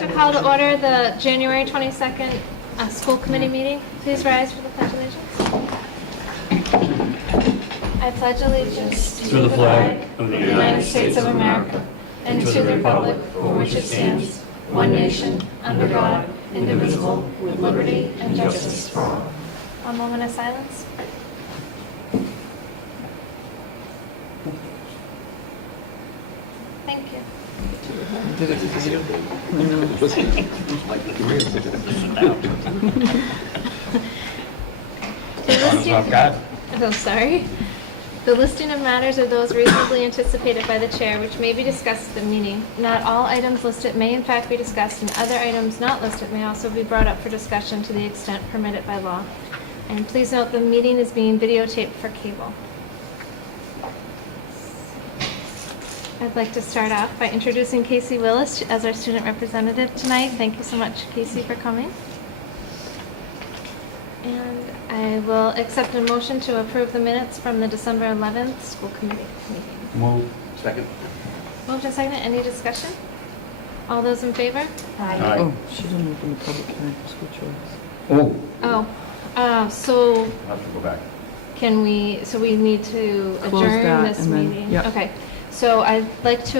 to call to order the January 22nd school committee meeting. Please rise for the Pledge of Allegiance. I pledge allegiance to the flag of the United States of America and to the republic for which it stands, one nation, under God, indivisible, with liberty and justice for all. A moment of silence. Thank you. Oh, sorry. The listing of matters are those reasonably anticipated by the chair, which may be discussed at the meeting. Not all items listed may in fact be discussed, and other items not listed may also be brought up for discussion to the extent permitted by law. And please note the meeting is being videotaped for cable. I'd like to start off by introducing Casey Willis as our student representative tonight. Thank you so much, Casey, for coming. And I will accept a motion to approve the minutes from the December 11th school committee meeting. Move. Second. Moved and seconded. Any discussion? All those in favor? Aye. Oh, she didn't open the public hearing for school choice. So I'll have to go back. can we, so we need to Close adjourn that this and then- meeting? yep. Okay. So I'd like to,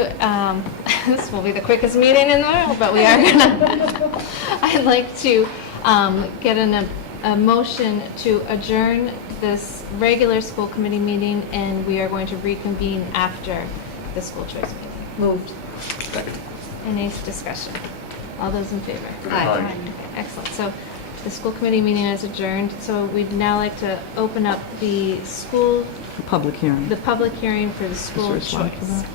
this will be the quickest meeting in the world, but we are gonna, I'd like to get a motion to adjourn this regular school committee meeting, and we are going to reconvene after the school choice meeting. Moved. Second. Any discussion? All those in favor? Aye. Okay, excellent. So the school committee meeting is adjourned. So we'd now like to open up the school, The public hearing. the public hearing for the school there a slide for choice. that?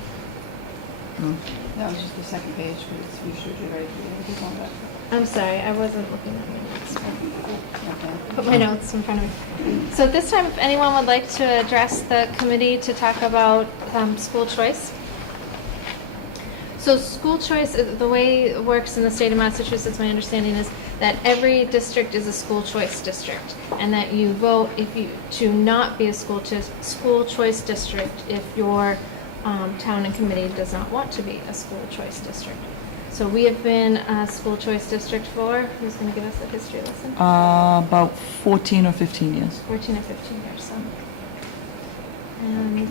No? That was just the second page, because we showed you right here. On that. I'm sorry, I wasn't looking at my notes. Okay. Put my notes in front of me. So at this time, if anyone would like to address the committee to talk about school choice. So school choice, the way it works in the state of Massachusetts, my understanding is that every district is a school choice district, and that you vote to not be a school choice district if your town and committee does not want to be a school choice district. So we have been a school choice district for, who's going to give us a history lesson? About 14 or 15 years. 14 or 15 years, so. And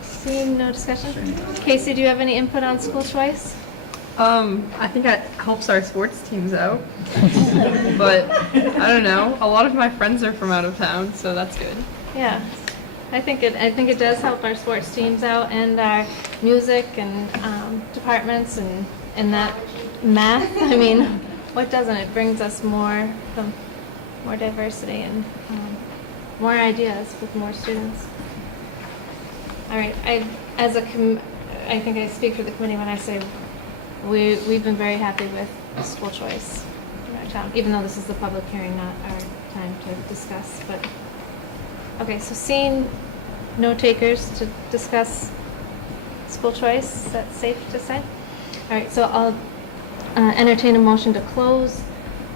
seeing no discussion? Casey, do you have any input on school choice? I think it helps our sports teams out. But I don't know. A lot of my friends are from out of town, so that's good. Yeah, I think it does help our sports teams out and our music and departments and that math. I mean, what doesn't? It brings us more diversity and more ideas with more students. All right, I think I speak for the committee when I say we've been very happy with school choice in our town, even though this is the public hearing, not our time to discuss. But okay, so seeing no takers to discuss school choice, is that safe to say? All right, so I'll entertain a motion to close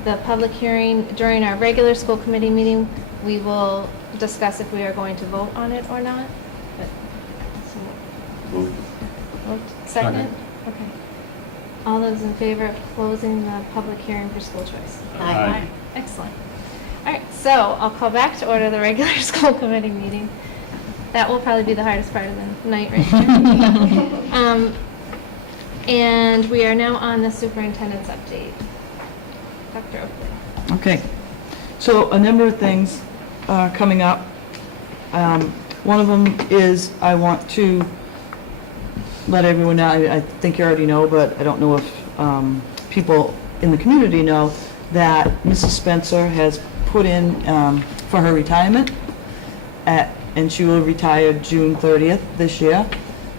the public hearing. During our regular school committee meeting, we will discuss if we are going to vote on it or not. But, so, Move. moved. Second? Okay. All those in favor of closing the public hearing for school choice? Aye. Excellent. All right, so I'll call back to order the regular school committee meeting. That will probably be the hardest part of the night, right here. And we are now on the superintendent's update. Dr. Oakley. Okay. So a number of things are coming up. One of them is I want to let everyone know, I think you already know, but I don't know if people in the community know, that Mrs. Spencer has put in for her retirement, and she will retire June 30th this year.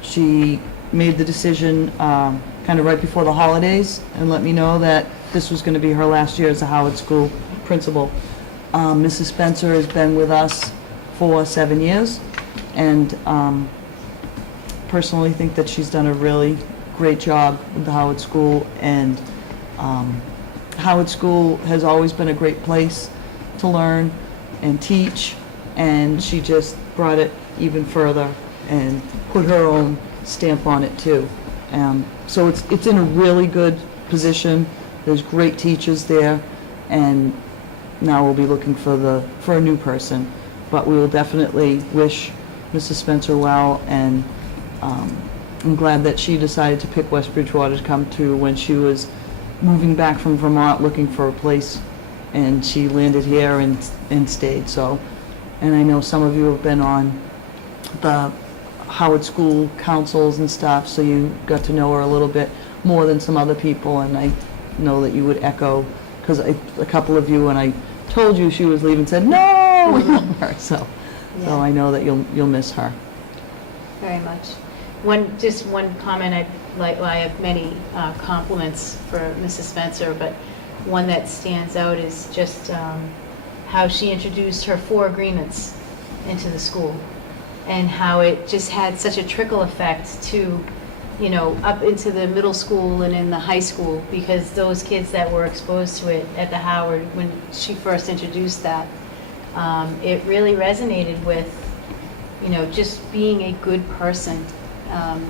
She made the decision kind of right before the holidays and let me know that this was going to be her last year as a Howard School principal. Mrs. Spencer has been with us for 7 years, and personally think that she's done a really great job with the Howard School, and Howard School has always been a great place to learn and teach, and she just brought it even further and put her own stamp on it too. So it's in a really good position. There's great teachers there, and now we'll be looking for a new person. But we will definitely wish Mrs. Spencer well, and I'm glad that she decided to pick West Bridgewater to come to when she was moving back from Vermont looking for a place, and she landed here and stayed. So, and I know some of you have been on the Howard School councils and stuff, so you got to know her a little bit more than some other people, and I know that you would echo, because a couple of you, when I told you she was leaving, said, no, we love her. So Yeah. I know that you'll miss her. Very much. Just one comment, I have many compliments for Mrs. Spencer, but one that stands out is just how she introduced her 4 agreements into the school, and how it just had such a trickle effect to, up into the middle school and in the high school, because those kids that were exposed to it at the Howard, when she first introduced that, it really resonated with, just being a good person.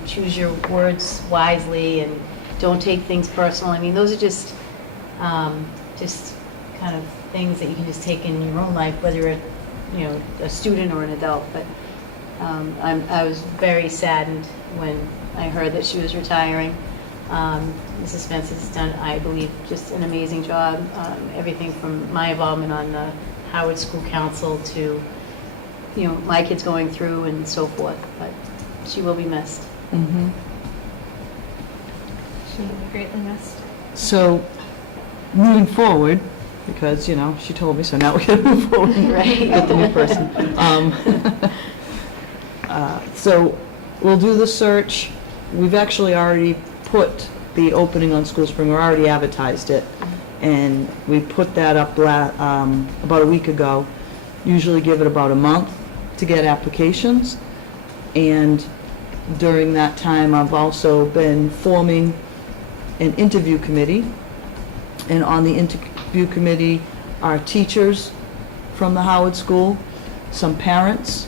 Choose your words wisely and don't take things personal. I mean, those are just kind of things that you can just take in your own life, whether you're, a student or an adult. But I was very saddened when I heard that she was retiring. Mrs. Spencer's done, I believe, just an amazing job. Everything from my involvement on the Howard School Council to, my kids going through and so forth. But she will be missed. Mm-hmm. She will be greatly missed. So, moving forward, because, she told me, so now we're going to move forward and Right. get the new person. So, we'll do the search. We've actually already put the opening on School Spring, we already advertised it, and we put that up about a week ago. Usually give it about a month to get applications, and during that time, I've also been forming an interview committee, and on the interview committee are teachers from the Howard School, some parents,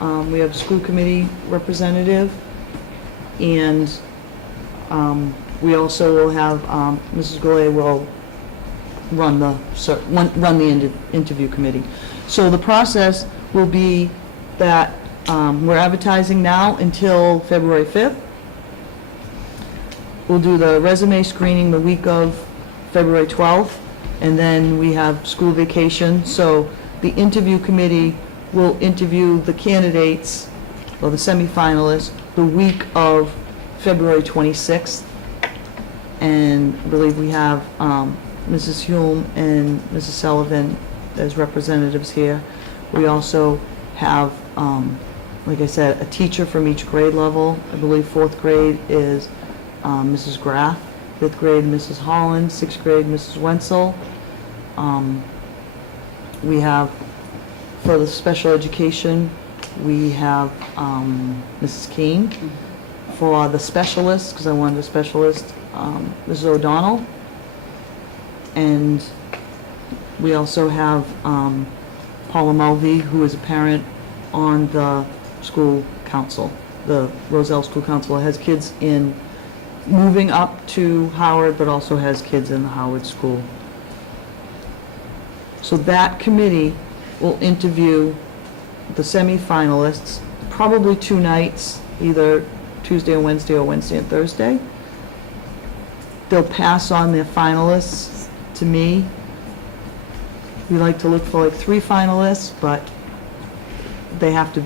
we have a school committee representative, and we also will have, Mrs. Goulet will run the interview committee. So the process will be that we're advertising now until February 5th. We'll do the resume screening the week of February 12th, and then we have school vacation. So the interview committee will interview the candidates, or the semifinalists, the week of February 26th. And I believe we have Mrs. Hume and Mrs. Sullivan as representatives here. We also have, like I said, a teacher from each grade level. I believe 4th grade is Mrs. Graff, 5th grade Mrs. Holland, 6th grade Mrs. Wenzel. We have, for the special education, we have Mrs. Keene. For the specialists, because I wanted a specialist, Mrs. O'Donnell. And we also have Paula Mulvey, who is a parent on the school council, the Roselle School Council. It has kids moving up to Howard, but also has kids in the Howard School. So that committee will interview the semifinalists, probably 2 nights, either Tuesday and Wednesday or Wednesday and Thursday. They'll pass on their finalists to me. We like to look for like 3 finalists, but they have to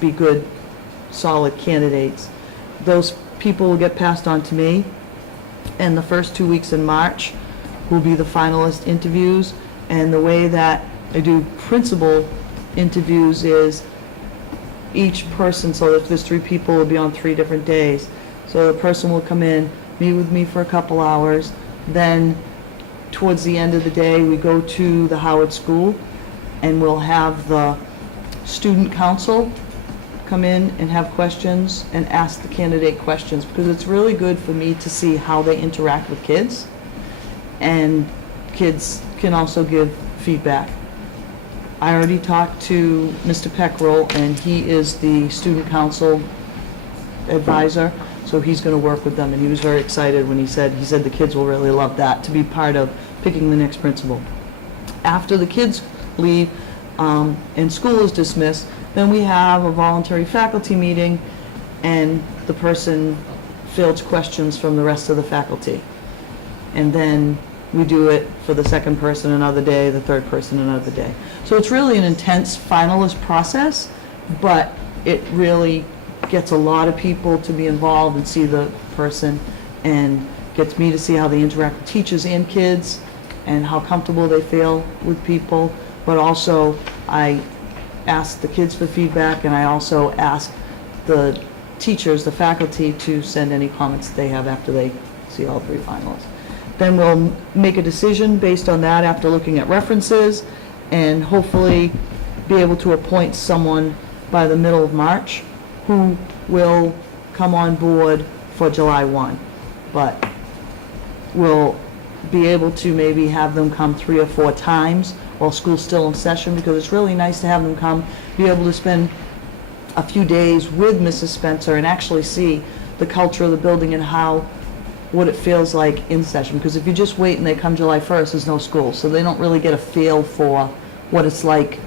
be good, solid candidates. Those people will get passed on to me, and the first 2 weeks in March will be the finalist interviews. And the way that I do principal interviews is each person, so if there's 3 people, will be on 3 different days. So the person will come in, meet with me for a couple hours, then towards the end of the day, we go to the Howard School, and we'll have the student council come in and have questions and ask the candidate questions, because it's really good for me to see how they interact with kids, and kids can also give feedback. I already talked to Mr. Peckrell, and he is the student council advisor, So he's going to work with them, and he was very excited when he said the kids will really love that, to be part of picking the next principal. After the kids leave and school is dismissed, then we have a voluntary faculty meeting, and the person fields questions from the rest of the faculty. And then we do it for the second person another day, the third person another day. So it's really an intense finalist process, but it really gets a lot of people to be involved and see the person, and gets me to see how they interact with teachers and kids and how comfortable they feel with people. But also, I ask the kids for feedback, and I also ask the teachers, the faculty, to send any comments they have after they see all three finalists. Then we'll make a decision based on that after looking at references, and hopefully be able to appoint someone by the middle of March who will come on board for July 1. But we'll be able to maybe have them come 3 or 4 times while school's still in session, because it's really nice to have them come, be able to spend a few days with Mrs. Spencer and actually see the culture of the building and what it feels like in session. Because if you just wait and they come July 1st, there's no school, so they don't really get a feel for what it's like,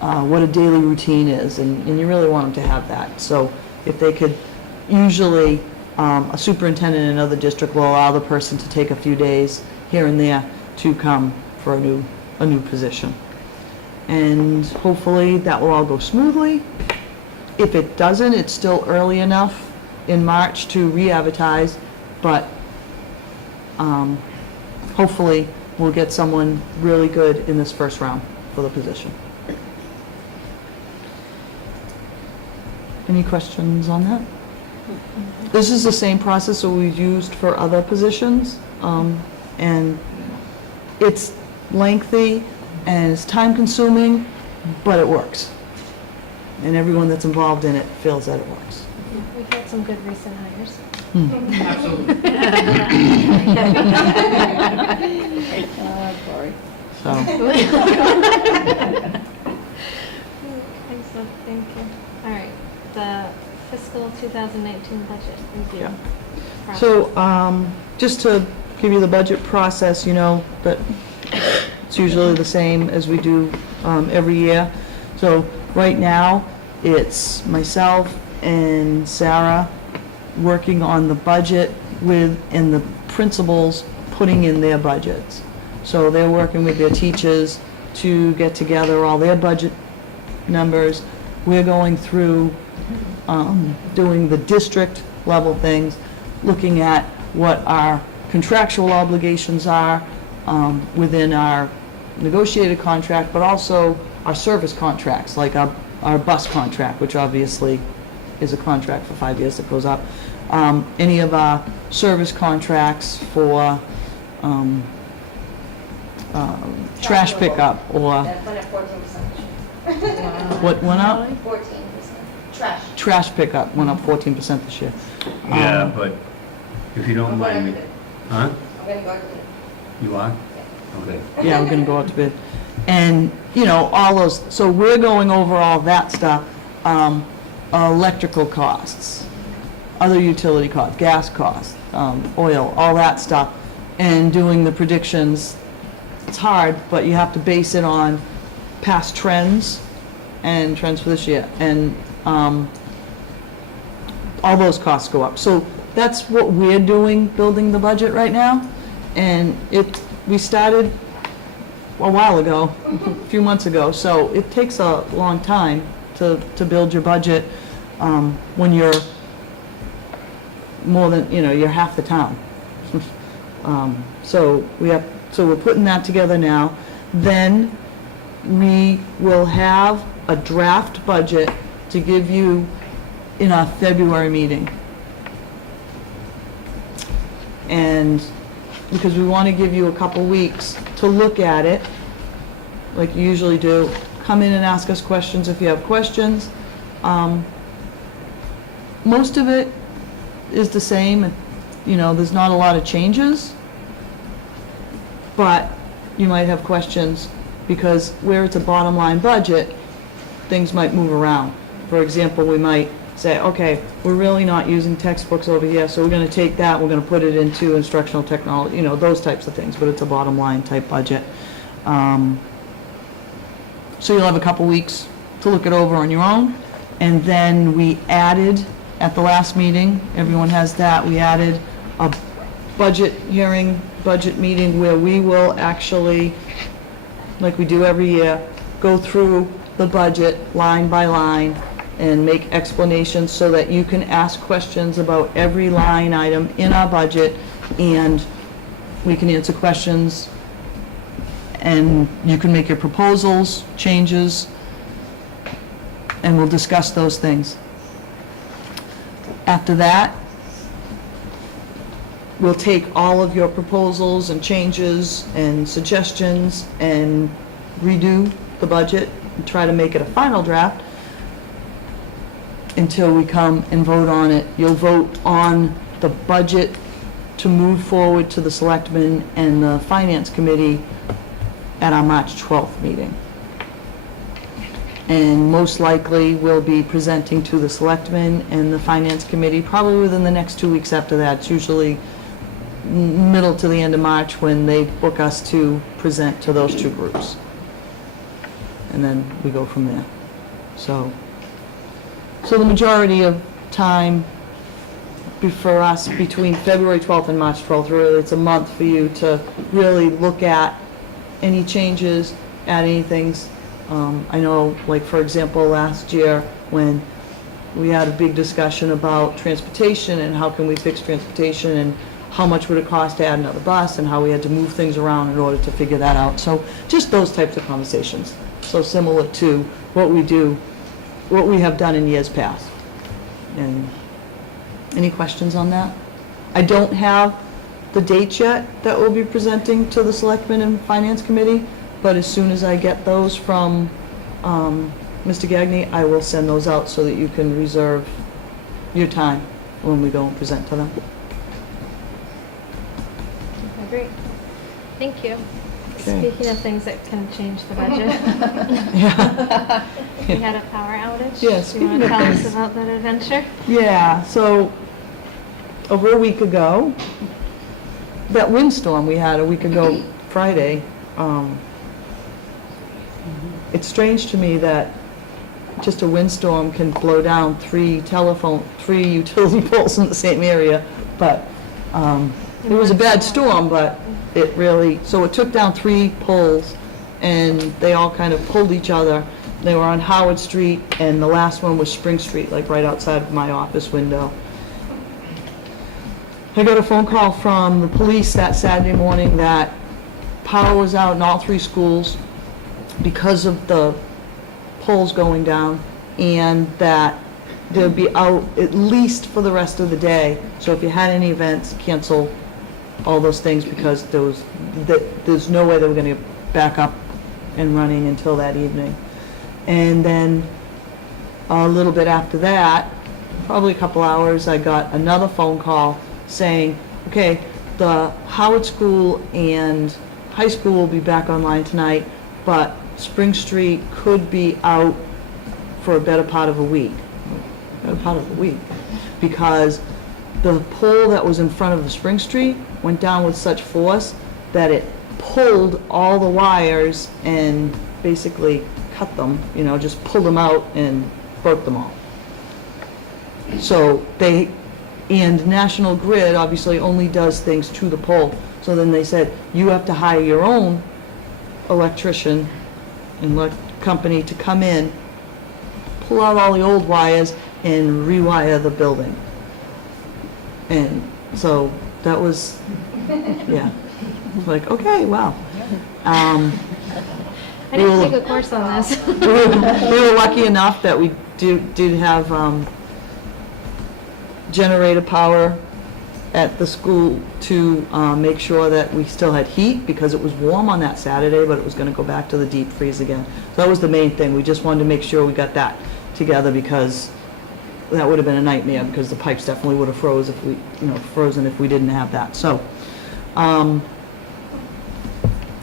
what a daily routine is, and you really want them to have that. So if they could, usually a superintendent in another district will allow the person to take a few days here and there to come for a new position. And hopefully that will all go smoothly. If it doesn't, it's still early enough in March to re-advertise, but hopefully we'll get someone really good in this first round for the position. Any questions on that? This is the same process that we've used for other positions, and it's lengthy and it's time-consuming, but it works. And everyone that's involved in it feels that it works. We've had some good recent hires. Sorry. So, Excellent, thank you. All right, the fiscal 2019 budget review. Yeah. process. so just to give you the budget process, you know, that it's usually the same as we do every year. So right now, it's myself and Sarah working on the budget and the principals putting in their budgets. So they're working with their teachers to get together all their budget numbers. We're going through doing the district level things, looking at what our contractual obligations are within our negotiated contract, but also our service contracts, like our bus contract, which obviously is a contract for 5 years that goes up. Any of our service contracts for trash pickup, or That went at 14%. what went up? 14%. Trash. Trash pickup went up 14% this year. Yeah, but if you don't mind me, huh? I'm gonna go to the, You are? Okay. Yeah, we're gonna go out to bid. And, you know, all those, so we're going over all that stuff, electrical costs, other utility costs, gas costs, oil, all that stuff, and doing the predictions. It's hard, but you have to base it on past trends and trends for this year, and all those costs go up. So that's what we're doing, building the budget right now, and we started a while ago, a few months ago, so it takes a long time to build your budget when you're more than, you know, you're half the town. So we're putting that together now. Then we will have a draft budget to give you in our February meeting. And because we want to give you a couple weeks to look at it, like you usually do, come in and ask us questions if you have questions. Most of it is the same, you know, there's not a lot of changes, but you might have questions because where it's a bottom line budget, things might move around. For example, we might say, okay, we're really not using textbooks over here, so we're gonna take that, we're gonna put it into instructional technology, you know, those types of things, but it's a bottom line type budget. So you'll have a couple weeks to look it over on your own. And then we added, at the last meeting, everyone has that, we added a budget hearing, budget meeting where we will actually, like we do every year, go through the budget line by line and make explanations so that you can ask questions about every line item in our budget, and we can answer questions, and you can make your proposals, changes, and we'll discuss those things. After that, we'll take all of your proposals and changes and suggestions and redo the budget and try to make it a final draft until we come and vote on it. You'll vote on the budget to move forward to the selectmen and the finance committee at our March 12th meeting. And most likely, we'll be presenting to the selectmen and the finance committee probably within the next 2 weeks after that. It's usually middle to the end of March when they book us to present to those two groups. And then we go from there. So the majority of time for us between February 12th and March 12th, really, it's a month for you to really look at any changes, add any things. I know, like, for example, last year when we had a big discussion about transportation and how can we fix transportation and how much would it cost to add another bus and how we had to move things around in order to figure that out. So just those types of conversations. So similar to what we have done in years past. And any questions on that? I don't have the dates yet that we'll be presenting to the Selectmen and Finance Committee, but as soon as I get those from Mr. Gagné, I will send those out so that you can reserve your time when we go and present to them. Okay, great. Thank you. Okay. Speaking of things that can change the budget, Yeah. we had a power outage. Yeah, Do you speaking want to of tell us things- about that adventure? Yeah, so over a week ago, that windstorm we had a week ago Friday, it's strange to me that just a windstorm can blow down three utility poles in the same area, but it was a bad storm, but it really, so it took down 3 poles, and they all kind of pulled each other. They were on Howard Street, and the last one was Spring Street, like right outside of my office window. I got a phone call from the police that Saturday morning that power was out in all 3 schools because of the poles going down, and that they'll be out at least for the rest of the day. So if you had any events, cancel all those things, because there's no way they were going to get back up and running until that evening. And then a little bit after that, probably a couple hours, I got another phone call saying, okay, the Howard School and high school will be back online tonight, but Spring Street could be out for a better part of a week. Because the pole that was in front of the Spring Street went down with such force that it pulled all the wires and basically cut them, just pulled them out and broke them all. So and National Grid obviously only does things to the pole. So then they said, you have to hire your own electrician and company to come in, pull out all the old wires and rewire the building. And so that was, yeah, like, okay, wow. I didn't take a course on this. We were lucky enough that we did have generator power at the school to make sure that we still had heat, because it was warm on that Saturday, but it was going to go back to the deep freeze again. So that was the main thing. We just wanted to make sure we got that together, because that would have been a nightmare, because the pipes definitely would have frozen if we didn't have that. So,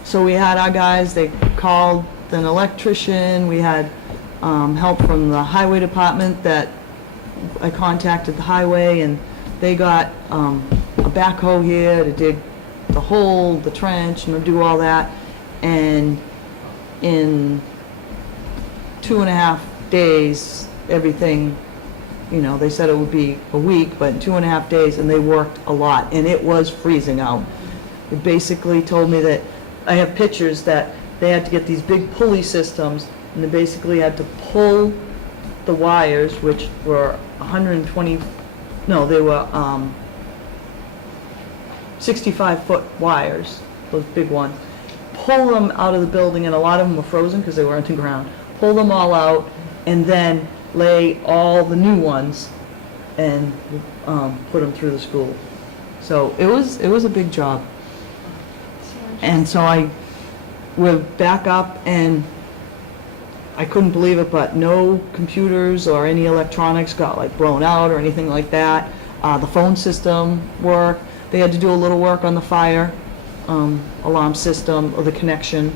so we had our guys, they called an electrician, we had help from the highway department that I contacted the highway, and they got a backhoe here to dig the hole, the trench, and do all that. And in 2.5 days, everything, you know, they said it would be a week, but in 2.5 days, and they worked a lot, and it was freezing out. It basically told me that, I have pictures that they had to get these big pulley systems, and they basically had to pull the wires, which were 120, no, they were 65-foot wires, those big ones, pull them out of the building, and a lot of them were frozen because they were underground, pull them all out, and then lay all the new ones and put them through the school. So it was a big job. And so we're back up, and I couldn't believe it, but no computers or any electronics got like blown out or anything like that. The phone system worked. They had to do a little work on the fire alarm system or the connection.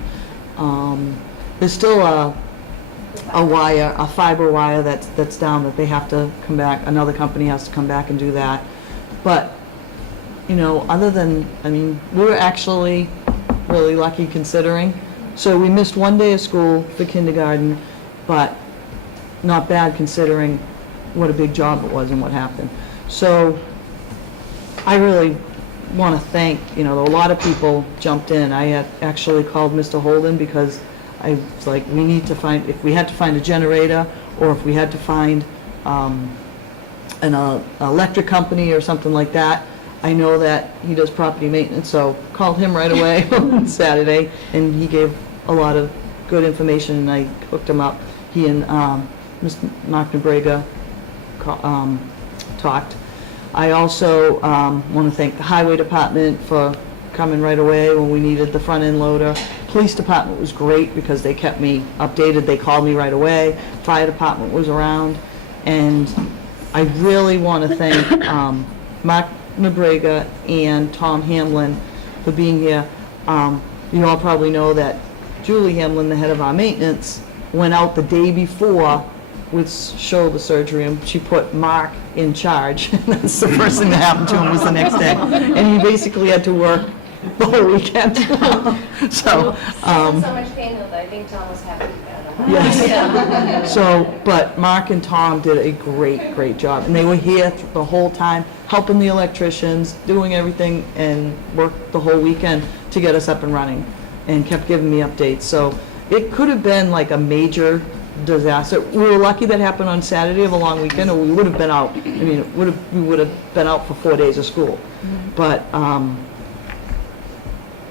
There's still a wire, a fiber wire that's down that they have to come back. Another company has to come back and do that. But you know, other than, I mean, we were actually really lucky considering. So we missed 1 day of school for kindergarten, but not bad considering what a big job it was and what happened. So I really want to thank, you know, a lot of people jumped in. I had actually called Mr. Holden because I was like, we need to find, if we had to find a generator or if we had to find an electric company or something like that. I know that he does property maintenance, so called him right away on Saturday, and he gave a lot of good information, and I hooked him up. He and Mr. Mark Nebrega talked. I also want to thank the highway department for coming right away when we needed the front end loader. Police department was great because they kept me updated. They called me right away. Fire department was around, and I really want to thank Mark Nebrega and Tom Hamlin for being here. You all probably know that Julie Hamlin, the head of our maintenance, went out the day before with shoulder surgery, and she put Mark in charge. That's the first thing that happened to him was the next day. And he basically had to work the whole weekend. So, So much pain that I think Tom was happy about it. yes. So, but Mark and Tom did a great job. And they were here the whole time, helping the electricians, doing everything, and worked the whole weekend to get us up and running, and kept giving me updates. So it could have been like a major disaster. We were lucky that happened on Saturday of a long weekend, or we would have been out. I mean, we would have been out for 4 days of school. But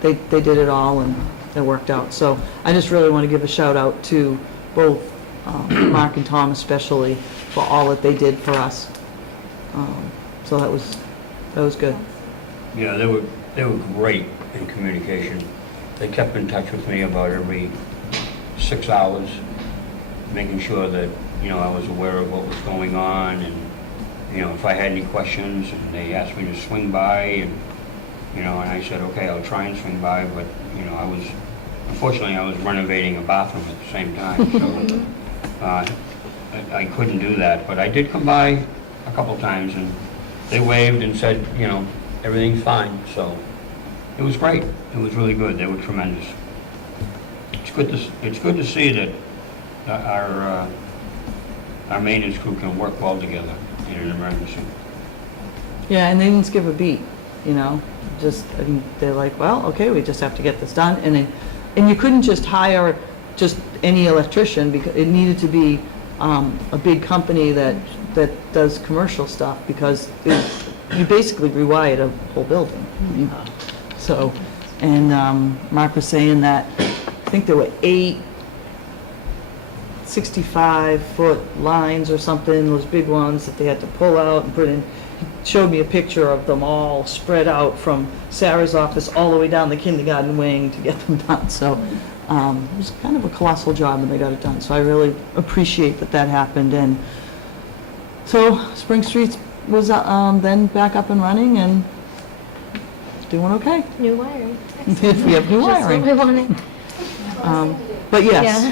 they did it all, and it worked out. So I just really want to give a shout out to both Mark and Tom especially for all that they did for us. So that was good. Yeah, they were great in communication. They kept in touch with me about every 6 hours, making sure that, you know, I was aware of what was going on, and, you know, if I had any questions, and they asked me to swing by, and, you know, and I said, okay, I'll try and swing by, but, you know, unfortunately, I was renovating a bathroom at the same time, so I couldn't do that, but I did come by a couple times, and they waved and said, you know, everything's fine, so it was great. It was really good. They were tremendous. It's good to see that our maintenance crew can work well together in an emergency. Yeah, and they didn't skip a beat, you know. I mean, they're like, well, okay, we just have to get this done, and you couldn't just hire just any electrician because it needed to be a big company that does commercial stuff, because you basically rewired a whole building. So, and Mark was saying that I think there were 8 65-foot lines or something, those big ones that they had to pull out and put in. He showed me a picture of them all spread out from Sarah's office all the way down the kindergarten wing to get them done. So it was kind of a colossal job, and they got it done. So I really appreciate that happened. And so Spring Street was then back up and running and doing okay. New wiring. We have new wiring. Just what we wanted. But yes,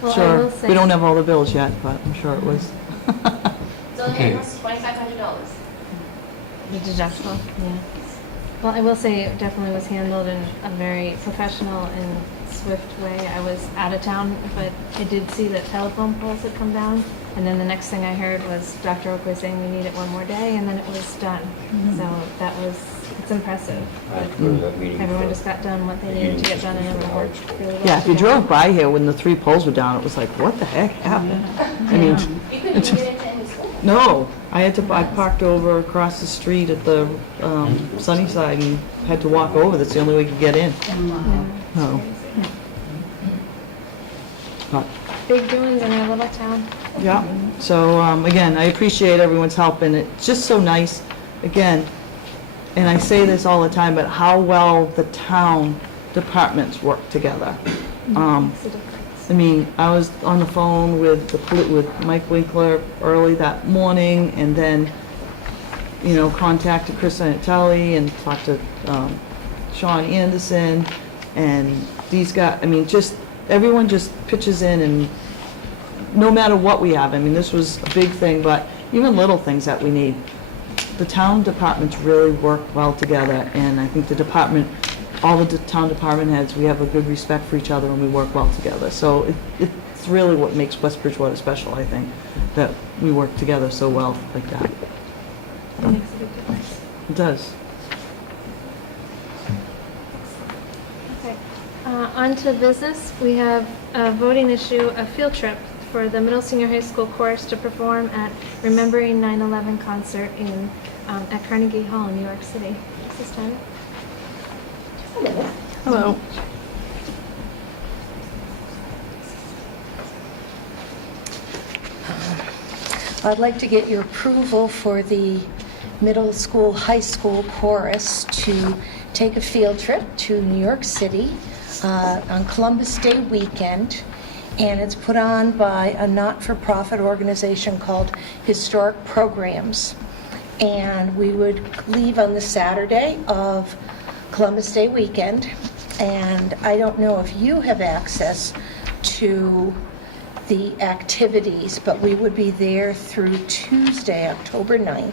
Well, I sure, will say- we don't have all the bills yet, but I'm sure it was Well, Okay. it costs $2,500. The deductible, yeah. Well, I will say it definitely was handled in a very professional and swift way. I was out of town, but I did see that telephone poles had come down. And then the next thing I heard was Dr. Oakley saying we need it one more day, and then it was done. So that was, it's impressive. I had to go to that meeting. Everyone for- just got done what they needed to get done, and it worked really well. Yeah, if you together. drove by here when the 3 poles were down, it was like, what the heck happened? I mean, You couldn't even get into any school. no, I parked over across the street at the Sunnyside and had to walk over. That's the only way you could get in. Yeah, Oh. But, big doings in our little town. yeah, so again, I appreciate everyone's help, and it's just so nice, again, and I say this all the time, but how well the town departments work together. Makes a difference. I mean, I was on the phone with with Mike Winkler early that morning, and then, you know, contacted Chris Anatelli and talked to Sean Anderson, and these guys, I mean, just, everyone just pitches in, and no matter what we have, I mean, this was a big thing, but even little things that we need, the town departments really work well together, and I think the department, all the town department heads, we have a good respect for each other and we work well together. So it's really what makes West Bridgewater special, I think, that we work together so well like that. It makes a big difference. It does. Okay, on to business. We have a voting issue, a field trip for the middle senior high school chorus to perform at Remembering 9/11 concert in, at Carnegie Hall in New York City. This is Tanya. Hello. I'd like to get your approval for the middle school, high school chorus to take a field trip to New York City on Columbus Day weekend. And it's put on by a not-for-profit organization called Historic Programs. And we would leave on the Saturday of Columbus Day weekend. And I don't know if you have access to the activities, but we would be there through Tuesday, October 9th.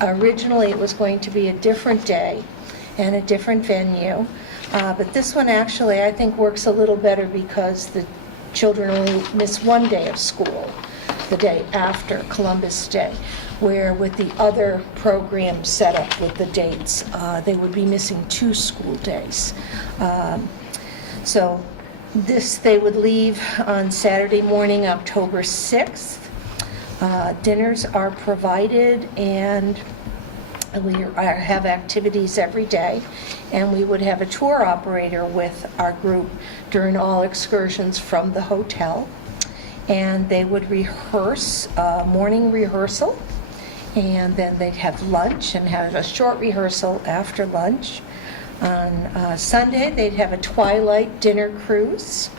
Originally, it was going to be a different day and a different venue, but this one actually, I think, works a little better because the children only miss one day of school, the day after Columbus Day, where with the other program set up with the dates, they would be missing 2 school days. So this, they would leave on Saturday morning, October 6th. Dinners are provided, and we have activities every day. And we would have a tour operator with our group during all excursions from the hotel. And they would rehearse, morning rehearsal, and then they'd have lunch and have a short rehearsal after lunch. On Sunday, they'd have a twilight dinner cruise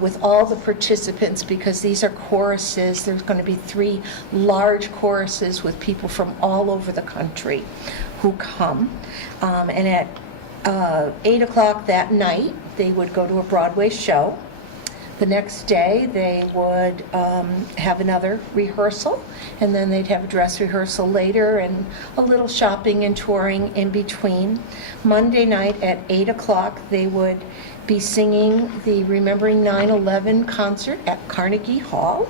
with all the participants, because these are choruses. There's going to be 3 large choruses with people from all over the country who come. And at 8 o'clock that night, they would go to a Broadway show. The next day, they would have another rehearsal, and then they'd have a dress rehearsal later and a little shopping and touring in between. Monday night at 8 o'clock, they would be singing the Remembering 9/11 concert at Carnegie Hall,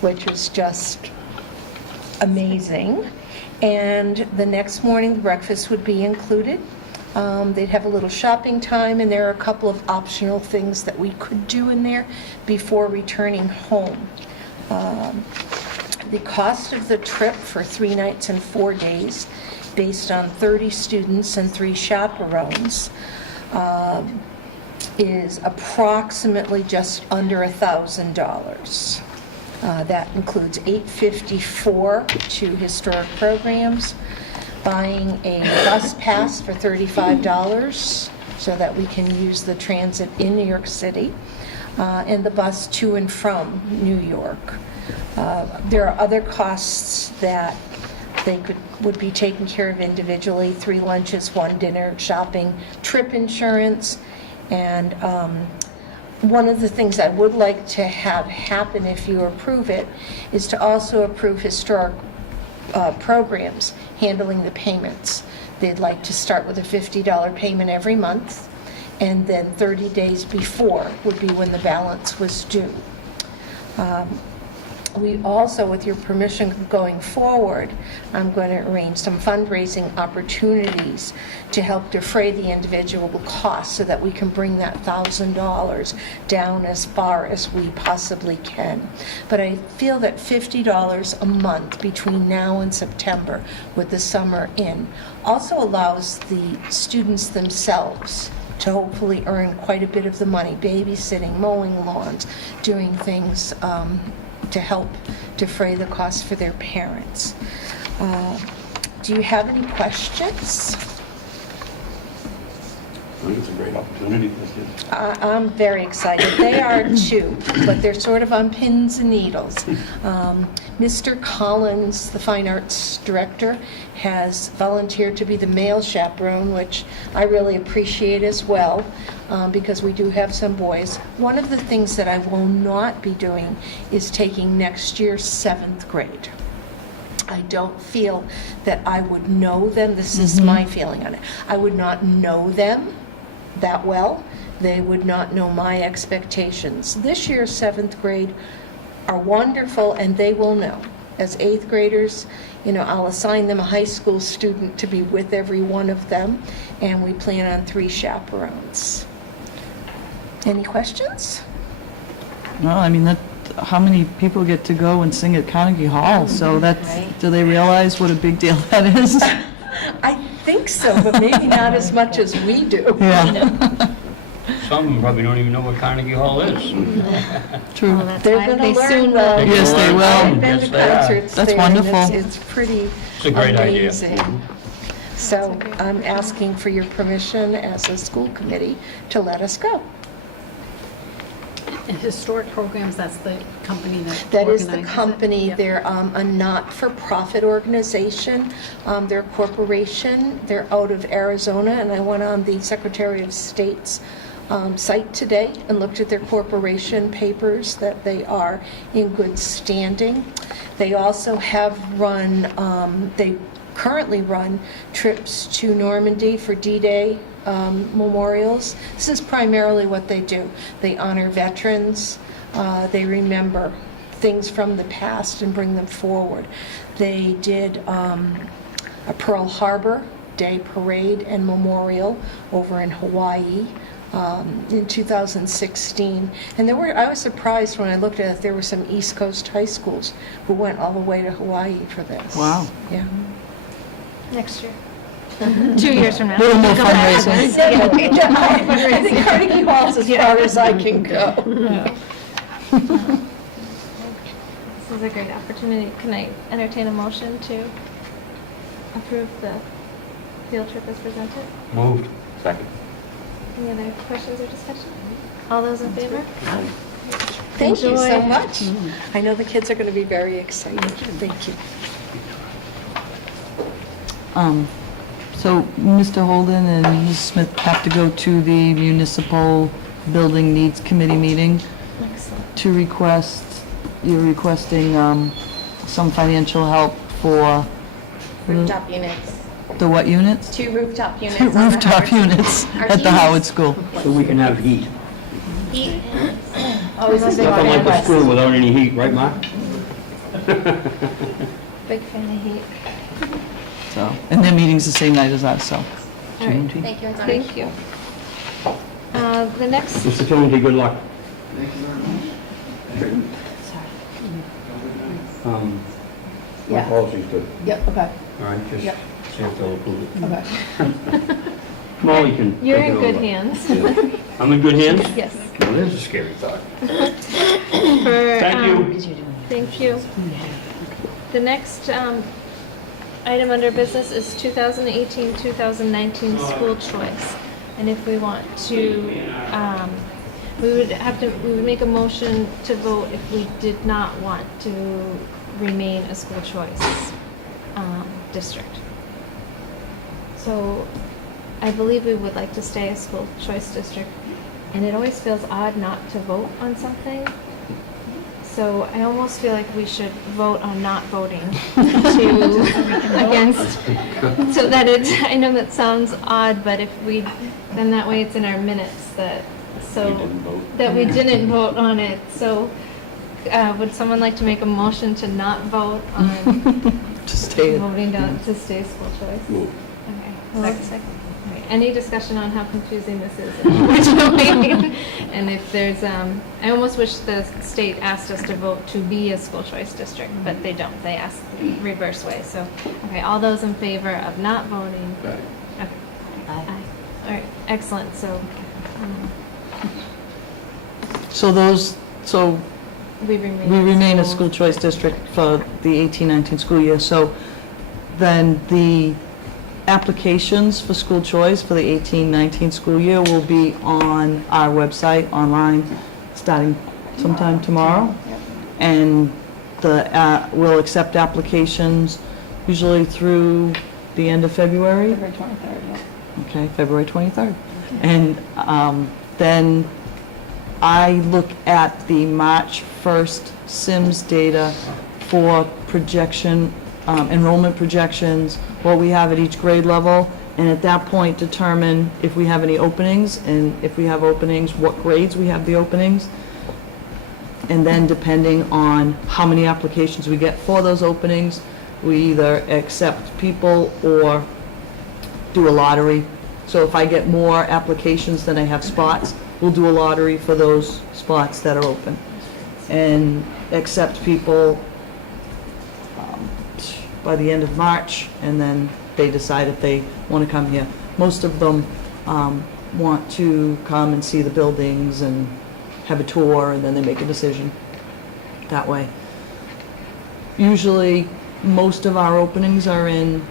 which is just amazing. And the next morning, the breakfast would be included. They'd have a little shopping time, and there are a couple of optional things that we could do in there before returning home. The cost of the trip for 3 nights and 4 days, based on 30 students and 3 chaperones, is approximately just under $1,000. That includes $854 to Historic Programs, buying a bus pass for $35 so that we can use the transit in New York City, and the bus to and from New York. There are other costs that they would be taken care of individually: 3 lunches, 1 dinner, shopping, trip insurance, and One of the things I would like to have happen if you approve it is to also approve historic programs handling the payments. They'd like to start with a $50 payment every month, and then 30 days before would be when the balance was due. We also, with your permission going forward, I'm going to arrange some fundraising opportunities to help defray the individual costs so that we can bring that $1,000 down as far as we possibly can. But I feel that $50 a month between now and September with the summer in also allows the students themselves to hopefully earn quite a bit of the money, babysitting, mowing lawns, doing things to help defray the costs for their parents. Do you have any questions? I think it's a great opportunity for the kids. I'm very excited. They are too, but they're sort of on pins and needles. Mr. Collins, the fine arts director, has volunteered to be the male chaperone, which I really appreciate as well, because we do have some boys. One of the things that I will not be doing is taking next year's 7th grade. I don't feel that I would know them. This is my feeling on it. I would not know them that well. They would not know my expectations. This year's 7th grade are wonderful, and they will know. As 8th graders, I'll assign them a high school student to be with every one of them, and we plan on 3 chaperones. Any questions? Well, I mean, how many people get to go and sing at Carnegie Hall? So do they realize what a big deal that is? I think so, but maybe not as much as we do. Yeah. Some of them probably don't even know what Carnegie Hall is. True. Well, that's They're why going they to learn soon well. will. Yes, they will. I've been to Yes, they are. concerts That's there, and wonderful. it's pretty It's a great idea. amazing. So I'm asking for your permission as a school committee to let us go. And Historic Programs, that's the company that That is organizes the it? company. Yep. They're a not-for-profit organization. They're a corporation. They're out of Arizona, and I went on the Secretary of State's site today and looked at their corporation papers, that they are in good standing. They also have run, they currently run trips to Normandy for D-Day memorials. This is primarily what they do. They honor veterans. They remember things from the past and bring them forward. They did a Pearl Harbor Day parade and memorial over in Hawaii in 2016. And I was surprised when I looked at it, there were some East Coast high schools who went all the way to Hawaii for this. Wow. Yeah. Next year. 2 years from now. A little more Go back. fundraising. I think Carnegie Hall's as far as I can go. This is a great opportunity. Can I entertain a motion to approve the field trip as presented? Moved. Second. Any other questions or discussion? All those in favor? Thank you so Enjoy. much. I know the kids are going to be very excited. Thank you. So Mr. Holden and Ms. Smith have to go to the Municipal Building Needs Committee meeting Excellent. to you're requesting some financial help for Rooftop units. the what units? 2 rooftop units. on the Rooftop Howard- units Our at the teams- Howard School. So we can have heat. Heat. Always a big Nothing like the fan. school without any heat, right, Mark? Big fan of heat. So, and their meeting's the same night as ours, so. All right. Thank you. Thank you. The next, Mr. Tillman, good luck. My Yeah. policy's good. Yep, okay, All right, just Yep. see if they'll approve it. okay. Molly can you're take in it good over. hands. Yeah. I'm in good hands? Yes. Well, there's a scary thought. For, Thank you. Thank you. The next item under business is 2018-2019 school choice. And if we want to, we would make a motion to vote if we did not want to remain a school choice district. So I believe we would like to stay a school choice district and it always feels odd not to vote on something. So I almost feel like we should vote on not voting against, so that it's, I know that sounds odd, but if we, then that way it's in our minutes that, so, We didn't vote. that we didn't vote on it. So would someone like to make a motion to not vote on To stay. voting down to stay school choice? Move. Okay. Second. Right. Any discussion on how confusing this is, unfortunately? And if there's, I almost wish the state asked us to vote to be a school choice district, but they don't. They ask the reverse way. So, okay, all those in favor of not voting? Aye. Okay. Aye. All right, excellent. So, So we remain. we remain a school choice district for the 18-19 school year. So then the applications for school choice for the 18-19 school year will be on our website online starting sometime tomorrow. Yep. And we'll accept applications usually through the end of February. February 23rd, yeah. Okay, February 23rd. And then I look at the March 1st Sims data for projection, enrollment projections, what we have at each grade level, and at that point determine if we have any openings, and if we have openings, what grades we have the openings. And then depending on how many applications we get for those openings, we either accept people or do a lottery. So if I get more applications than I have spots, we'll do a lottery for those spots that are open. And accept people by the end of March, and then they decide if they want to come here. Most of them want to come and see the buildings and have a tour, and then they make a decision that way. Usually, most of our openings are in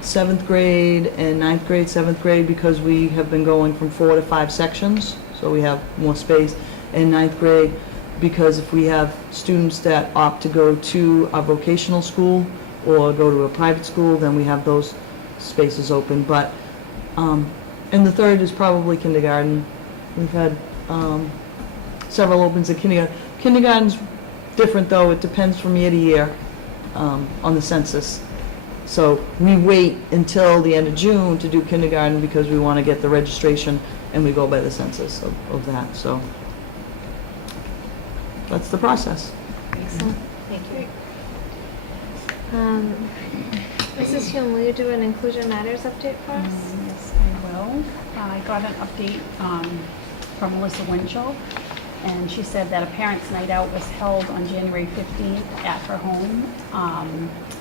7th grade and 9th grade, 7th grade, because we have been going from 4 to 5 sections, so we have more space. In 9th grade, because if we have students that opt to go to a vocational school or go to a private school, then we have those spaces open. But, and the third is probably kindergarten. We've had several opens at kindergarten. Kindergarten's different, though. It depends from year to year on the census. So we wait until the end of June to do kindergarten because we want to get the registration, and we go by the census of that. So that's the process. Excellent. Thank you. Mrs. Hume, will you do an Inclusion Matters update for us? Yes, I will. I got an update from Melissa Winchell, and she said that a parents' night out was held on January 15th at her home.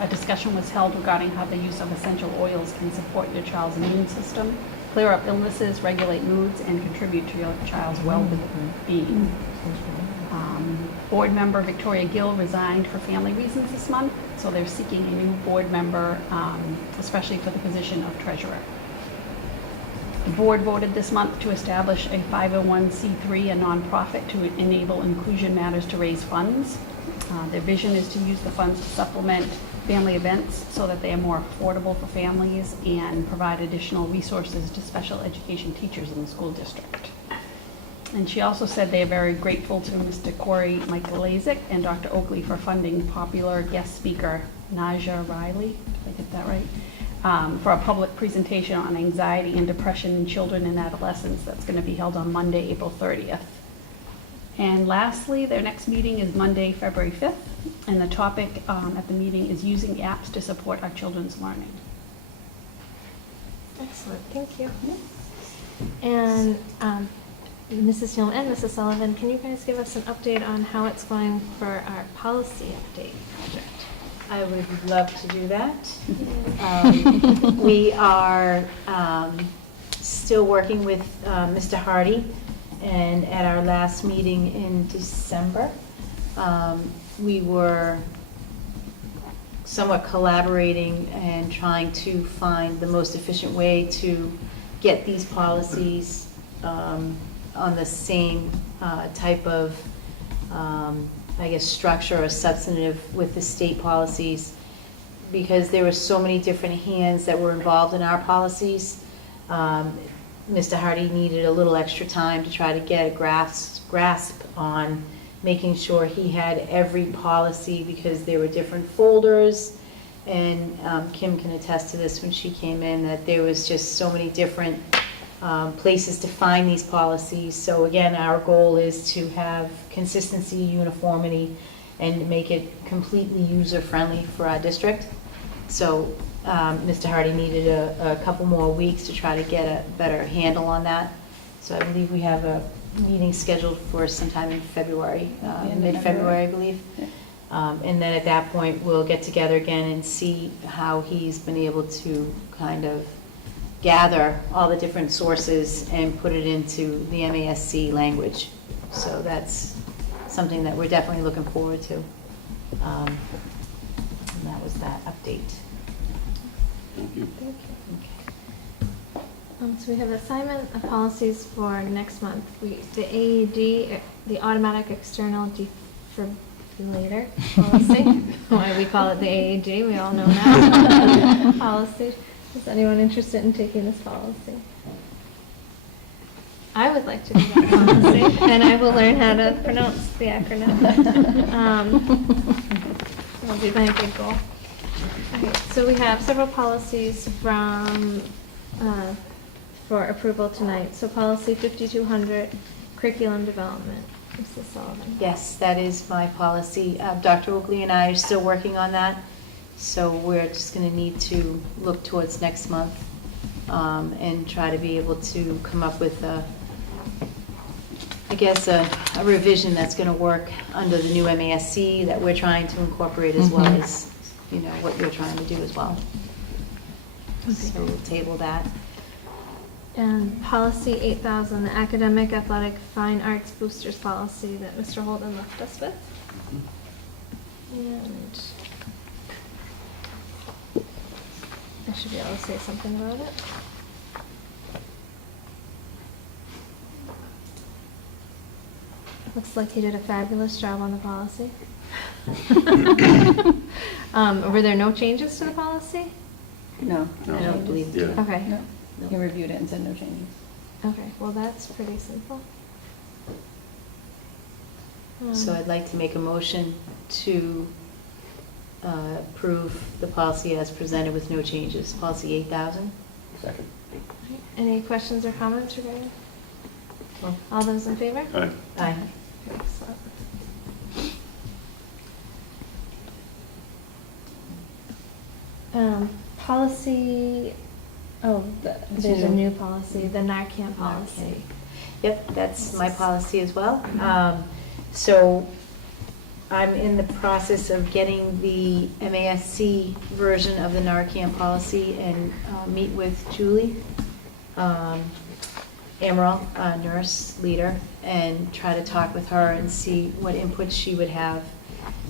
A discussion was held regarding how the use of essential oils can support your child's immune system, clear up illnesses, regulate moods, and contribute to your child's well-being. Board member Victoria Gill resigned for family reasons this month, so they're seeking a new board member, especially for the position of treasurer. The board voted this month to establish a 501c3, a nonprofit, to enable Inclusion Matters to raise funds. Their vision is to use the funds to supplement family events so that they are more affordable for families and provide additional resources to special education teachers in the school district. And she also said they are very grateful to Mr. Corey Michaelazic and Dr. Oakley for funding popular guest speaker Naja Riley, did I get that right? For a public presentation on anxiety and depression in children and adolescents that's going to be held on Monday, April 30th. And lastly, their next meeting is Monday, February 5th, and the topic at the meeting is using apps to support our children's learning. Excellent. Thank you. And Mrs. Hume and Mrs. Sullivan, can you guys give us an update on how it's going for our policy update project? I would love to do that. We are still working with Mr. Hardy, and at our last meeting in December, we were somewhat collaborating and trying to find the most efficient way to get these policies on the same type of, I guess, structure or substantive with the state policies, because there were so many different hands that were involved in our policies. Mr. Hardy needed a little extra time to try to get a grasp on making sure he had every policy, because there were different folders, and Kim can attest to this when she came in, that there was just so many different places to find these policies. So again, our goal is to have consistency, uniformity, and make it completely user-friendly for our district. So Mr. Hardy needed a couple more weeks to try to get a better handle on that. So I believe we have a meeting scheduled for sometime in February, mid-February, I believe. And then at that point, we'll get together again and see how he's been able to kind of gather all the different sources and put it into the MASC language. So that's something that we're definitely looking forward to. And that was that update. Thank you. So we have assignment of policies for next month. The AED, the automatic external defibrillator policy, why we call it the AED, we all know now. Policy. Is anyone interested in taking this policy? I would like to do that policy, and I will learn how to pronounce the acronym. That'll be my big goal. Okay, so we have several policies from for approval tonight. So policy 5200, curriculum development. Mrs. Sullivan. Yes, that is my policy. Dr. Oakley and I are still working on that. So we're just going to need to look towards next month and try to be able to come up with a revision that's going to work under the new MASC that we're trying to incorporate, as well as, what you're trying to do as well. Okay. So we'll table that. And policy 8000, the academic, athletic, fine arts boosters policy that Mr. Holden left us with. And I should be able to say something about it. Looks like he did a fabulous job on the policy. Were there no changes to the policy? No. I don't believe. Yeah. Okay. No. He reviewed it and said no changes. Okay, well, that's pretty simple. So I'd like to make a motion to approve the policy as presented with no changes. Policy 8000. Second. Any questions or comments regarding? No. All those in favor? Aye. Aye. Excellent. Policy, there's a new policy, the Narcan policy. Yep, that's my policy as well. So I'm in the process of getting the MASC version of the Narcan policy and meet with Julie Amaral, nurse leader, and try to talk with her and see what input she would have.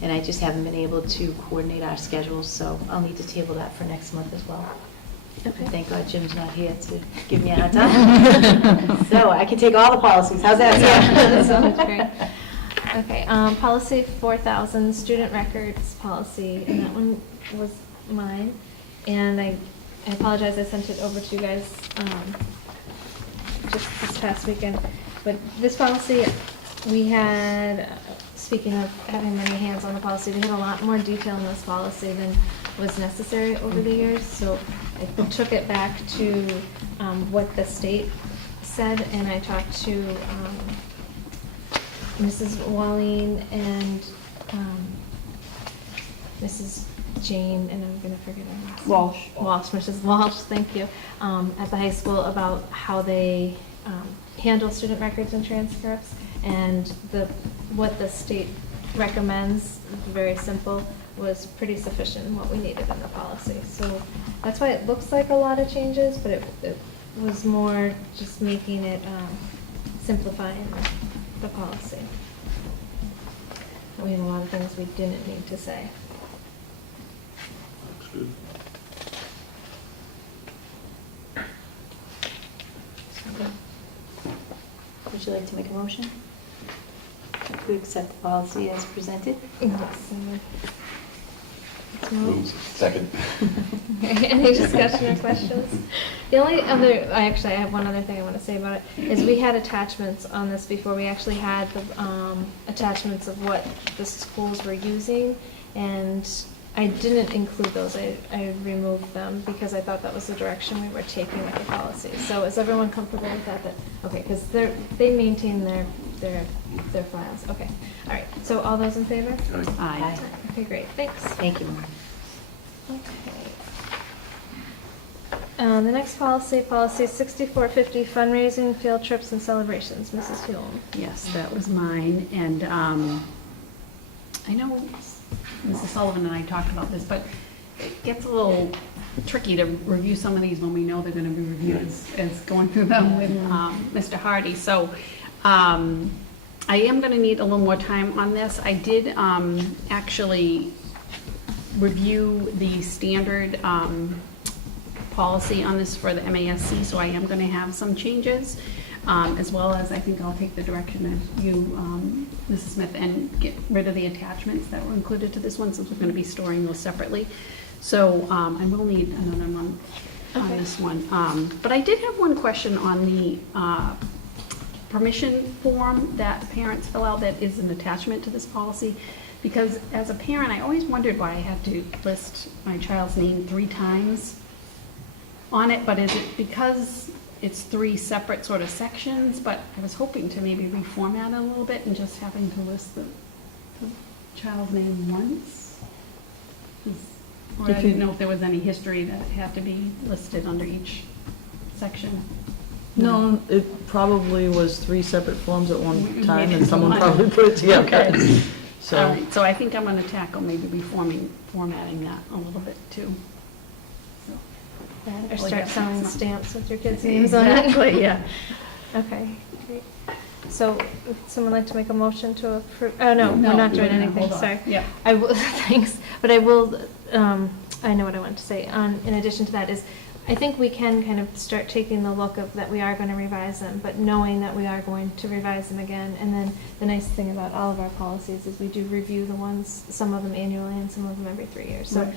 And I just haven't been able to coordinate our schedules, so I'll need to table that for next month as well. Okay. Thank God Jim's not here to give me a hard time. So I can take all the policies. How's that sound? That sounds great. Okay, policy 4000, student records policy, and that one was mine. And I apologize, I sent it over to you guys just this past weekend. But this policy, we had, speaking of having many hands on the policy, we had a lot more detail in this policy than was necessary over the years. So I took it back to what the state said, and I talked to Mrs. Walleen and Mrs. Jane, and I'm going to forget her name. Walsh. Mrs. Walsh, thank you, at the high school about how they handle student records and transcripts, and what the state recommends, very simple, was pretty sufficient in what we needed in the policy. So that's why it looks like a lot of changes, but it was more just making it, simplifying the policy. We had a lot of things we didn't need to say. Looks good. Would you like to make a motion to accept the policy as presented? Yes. Move. Second. Okay, any discussion or questions? The only other, I have one other thing I want to say about it, is we had attachments on this before. We actually had the attachments of what the schools were using, and I didn't include those. I removed them because I thought that was the direction we were taking with the policy. So is everyone comfortable with that? Okay, because they maintain their files. Okay, all right. So all those in favor? Aye. Okay, great, thanks. Thank you. Okay. The next policy, policy 6450, fundraising, field trips, and celebrations. Mrs. Hume. Yes, that was mine, and I know Mrs. Sullivan and I talked about this, but it gets a little tricky to review some of these when we know they're going to be reviewed as going through them with Mr. Hardy. So I am going to need a little more time on this. I did actually review the standard policy on this for the MASC, so I am going to have some changes, as well as I think I'll take the direction of you, Mrs. Smith, and get rid of the attachments that were included to this one, since we're going to be storing those separately. So I will need another month on this one. But I did have one question on the permission form that parents fill out that is an attachment to this policy. Because as a parent, I always wondered why I had to list my child's name 3 times on it, but is it because it's 3 separate sort of sections? But I was hoping to maybe reformat it a little bit and just having to list the child's name once. Or I didn't know if there was any history that it had to be listed under each section. No, it probably was 3 separate forms at one We time, made it and someone one. probably put it together. Okay. All So, right, so I think I'm going to tackle maybe formatting that a little bit too. So, Or hopefully start that's selling not- stamps with your kids' names on it. Exactly, yeah. Okay, great. So would someone like to make a motion to approve? Oh, no, we're not doing anything, hold on. sorry. Yeah. I will, thanks, but I will, I know what I want to say. In addition to that is, I think we can kind of start taking the look of that we are going to revise them, but knowing that we are going to revise them again. And then the nice thing about all of our policies is we do review the ones, some of them annually and some of them every 3 years. So Right.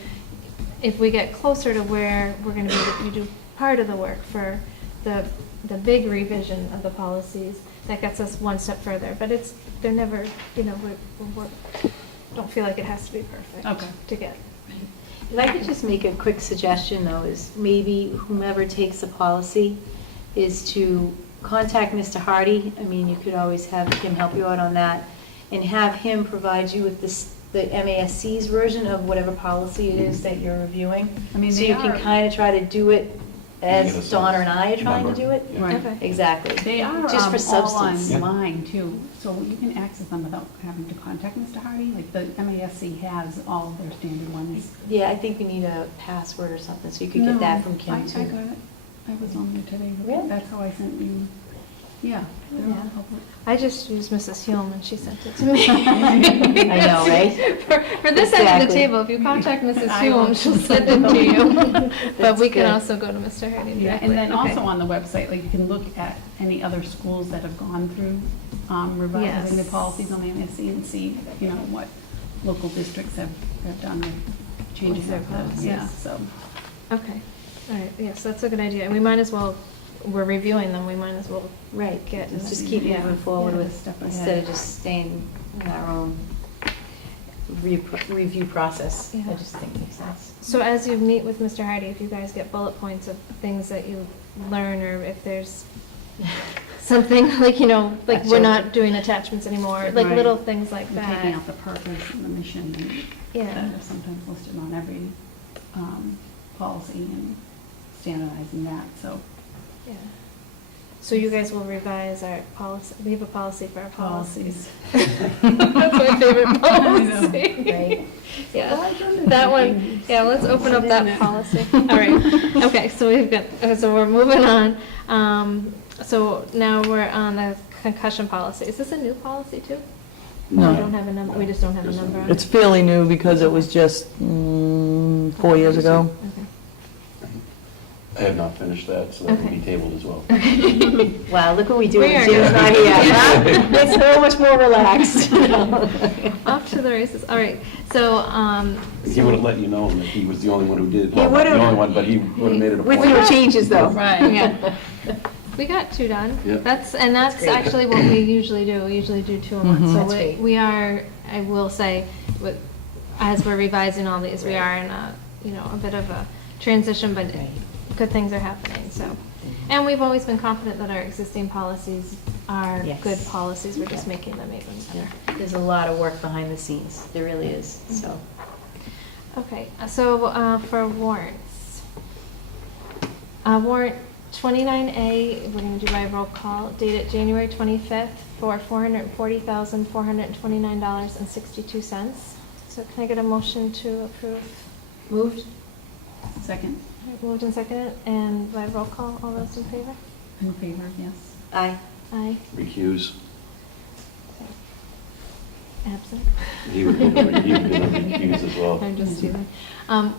if we get closer to where we're going to be, you do part of the work for the big revision of the policies, that gets us one step further. But they're never, we don't feel like it has to be perfect to get. If I could just make a quick suggestion, though, is maybe whomever takes the policy is to contact Mr. Hardy. I mean, you could always have him help you out on that, and have him provide you with the MASC's version of whatever policy it is that you're reviewing. I mean, So they you can are- kind of try to do it Get as us Donna a and I are trying to number. do it. Yeah. Right. Okay. Exactly. They are Just for all substance. online too, so you can access them without having to contact Mr. Hardy. Like the MASC has all of their standard ones. Yeah, I think we need a password or something, so you could get that from I Kim, too. got it. I was on there today. Really? That's how I sent you. Yeah, they're all public. I just used Mrs. Hume and she sent it to me. I know, right? For this end of the Exactly. table, if you contact Mrs. I will. Hume, she'll send it to you. But That's we can good. also go to Mr. Hardy Yeah, directly. and then Okay. also on the website, like you can look at any other schools that have gone through revising the Yes. policies on the MSC and see, what local districts have done with changing With their their policies. policies. Yeah, so. Okay, all right, yes, that's a good idea. And we might as well, we're reviewing them, we might as well Right, get. just keep yeah. moving forward Yeah, with, step ahead. instead of just staying in our own review process. I Yeah. just think makes sense. So as you meet with Mr. Hardy, if you guys get bullet points of things that you learn, or if there's something, like, like we're not doing attachments anymore, like Right. little things like And taking that. out the purpose and the mission and Yeah, that are sometimes listed on every policy and standardizing that, so. yeah. So you guys will revise our policy, we have a policy for our policies. That's my favorite policy. Right? Yeah, that one, yeah, let's open up that policy. All right, okay, so so we're moving on. So now we're on the concussion policy. Is this a new policy too? No. We don't have a number, we just don't have a number on it? it's fairly new because it was just 4 years ago. Okay. I have not finished that, so that will be tabled as well. Wow, look what we do We when are Jim's good. not here. It's so much more relaxed. Off to the races. All right, So, He would have let you know that he was the only one who did. He Well, not would've- the only one, but he would have made it a With point. your changes, though. Right. yeah. We got 2 done. Yeah. That's great. actually what we usually do. We usually do 2 a month. So That's great. we are, I will say, as we're revising all these, we are in a, a bit of a transition, but good things are happening, so. And we've always been confident that our existing policies are Yes. good policies. We're just making them even better. There's a lot of work behind the scenes, there really is, so. Okay, so for warrants. Warrant 29A, we're going to do by roll call, dated January 25th for $440,429.62. So can I get a motion to approve? Moved? Second. Moved and seconded, and by roll call, all those in favor? In favor, yes. Aye. Aye. Recuse. Absent. He would have been recused as well. I'm just teasing.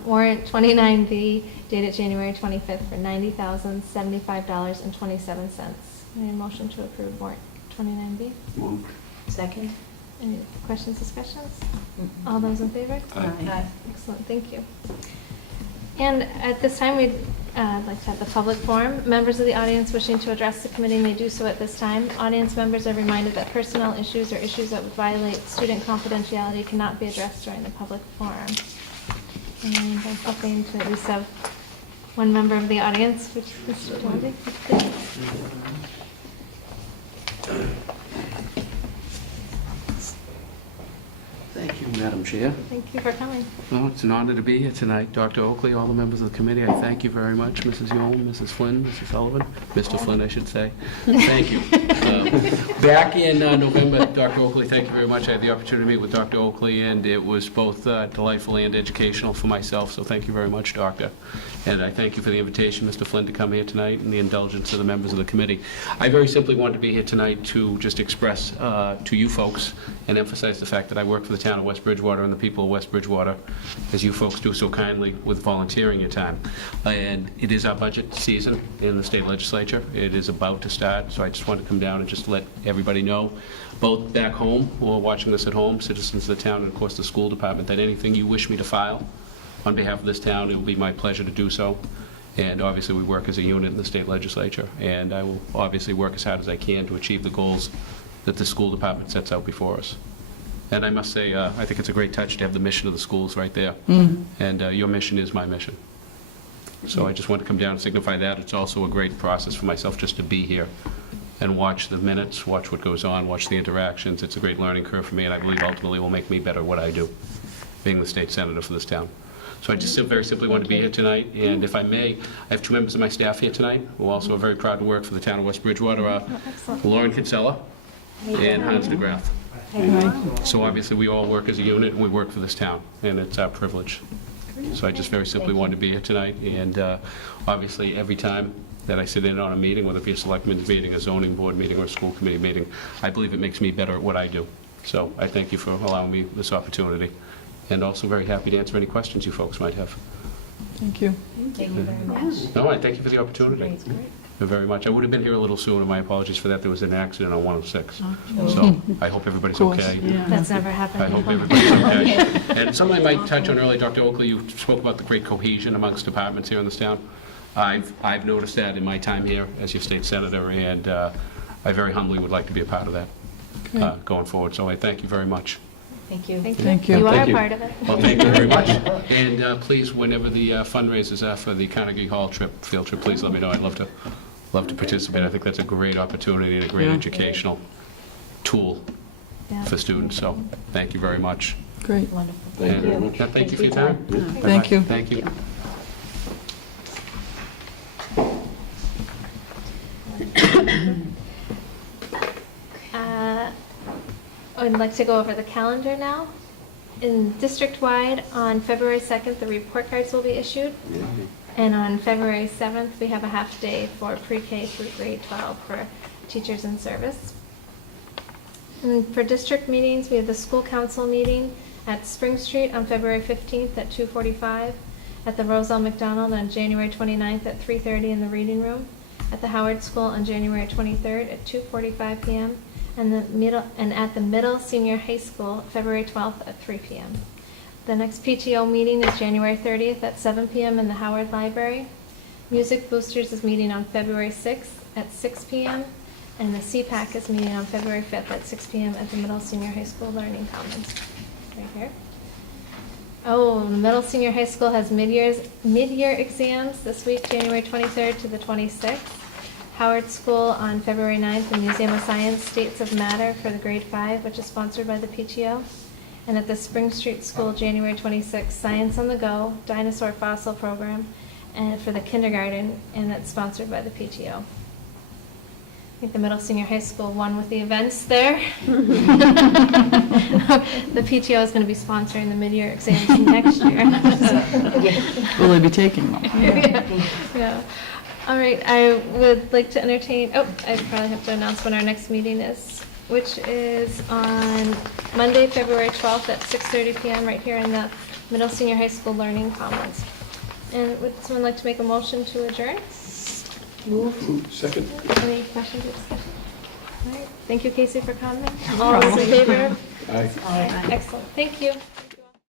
Warrant 29B, dated January 25th for $90,075.27. Any motion to approve warrant 29B? Moved. Second? Any questions, discussions? All those in favor? Aye. Excellent, thank you. And at this time, we'd like to have the public forum. Members of the audience wishing to address the committee may do so at this time. Audience members are reminded that personnel issues or issues that would violate student confidentiality cannot be addressed during the public forum. And I'm hoping to at least have one member of the audience, which is Mr. Jauary. Thank you, Madam Chair. Thank you for coming. Well, it's an honor to be here tonight. Dr. Oakley, all the members of the committee, I thank you very much. Mrs. Yolm, Mrs. Flynn, Mrs. Sullivan, Mr. Flynn, I should say. Thank you. Back in November, Dr. Oakley, thank you very much. I had the opportunity to meet with Dr. Oakley, and it was both delightful and educational for myself, so thank you very much, Doctor. And I thank you for the invitation, Mr. Flynn, to come here tonight and the indulgence of the members of the committee. I very simply wanted to be here tonight to just express to you folks and emphasize the fact that I work for the town of West Bridgewater and the people of West Bridgewater, as you folks do so kindly with volunteering your time. And it is our budget season in the state legislature. It is about to start, so I just wanted to come down and just let everybody know, both back home or watching this at home, citizens of the town, and of course the school department, that anything you wish me to file on behalf of this town, it will be my pleasure to do so. And obviously, we work as a unit in the state legislature, and I will obviously work as hard as I can to achieve the goals that the school department sets out before us. And I must say, I think it's a great touch to have the mission of the schools right there. And your mission is my mission. So I just want to come down and signify that. It's also a great process for myself just to be here and watch the minutes, watch what goes on, watch the interactions. It's a great learning curve for me, and I believe ultimately will make me better at what I do, being the state senator for this town. So I just very simply want to be here tonight, and if I may, I have 2 members of my staff here tonight who also are very proud to work for the town of West Bridgewater, Excellent. Lauren Kinsella and Hans DeGraff. So obviously, we all work as a unit, and we work for this town, and it's our privilege. So I just very simply wanted to be here tonight, and obviously, every time that I sit in on a meeting, whether it be a selectmen's meeting, a zoning board meeting, or a school committee meeting, I believe it makes me better at what I do. So I thank you for allowing me this opportunity, and also very happy to answer any questions you folks might have. Thank you. Thank you very much. No, I thank you for the opportunity. It's great. Very much. I would have been here a little sooner. My apologies for that. There was an accident on 106. So I hope everybody's Of course, okay. yeah. That's never happened I hope before. everybody's okay. And something I might touch on earlier, Dr. Oakley, you spoke about the great cohesion amongst departments here in this town. I've noticed that in my time here as your state senator, and I very humbly would like to be a part of that going forward. So I thank you very much. Thank you. Thank you. Thank you. You are Thank a you. part of it. Well, thank you very much. And please, whenever the fundraisers are for the Carnegie Hall field trip, please let me know. I'd love to participate. I think that's a great opportunity and a great Yeah. educational tool Yeah. for students. So thank you very much. Great. Wonderful. Thank you very much. Yeah, thank you for your time. Thank you. Thank you. I'd like to go over the calendar now. In district-wide, on February 2nd, the report cards will be issued. And on February 7th, we have a half-day for pre-K through grade 12 for teachers in service. And for district meetings, we have the school council meeting at Spring Street on February 15th at 2:45, at the Roselle McDonald on January 29th at 3:30 in the reading room, at the Howard School on January 23rd at 2:45 p.m., and at the middle senior high school February 12th at 3 p.m. The next PTO meeting is January 30th at 7 p.m. in the Howard Library. Music Boosters is meeting on February 6th at 6 p.m. And the CPAC is meeting on February 5th at 6 p.m. at the Middle Senior High School Learning Commons, right here. Oh, the Middle Senior High School has mid-year exams this week, January 23rd to the 26th. Howard School on February 9th, the Museum of Science States of Matter for the grade 5, which is sponsored by the PTO. And at the Spring Street School, January 26th, Science on the Go, Dinosaur Fossil Program, and for the kindergarten, and that's sponsored by the PTO. I think the Middle Senior High School won with the events there. The PTO is going to be sponsoring the mid-year exams next year. Will they be taking them? Yeah. All right, I would like to entertain, I probably have to announce when our next meeting is, which is on Monday, February 12th at 6:30 p.m. right here in the Middle Senior High School Learning Commons. And would someone like to make a motion to adjourn? Second. Any questions or discussion? All right, thank you, Casey, for coming. All those in favor? Aye. Excellent, thank you.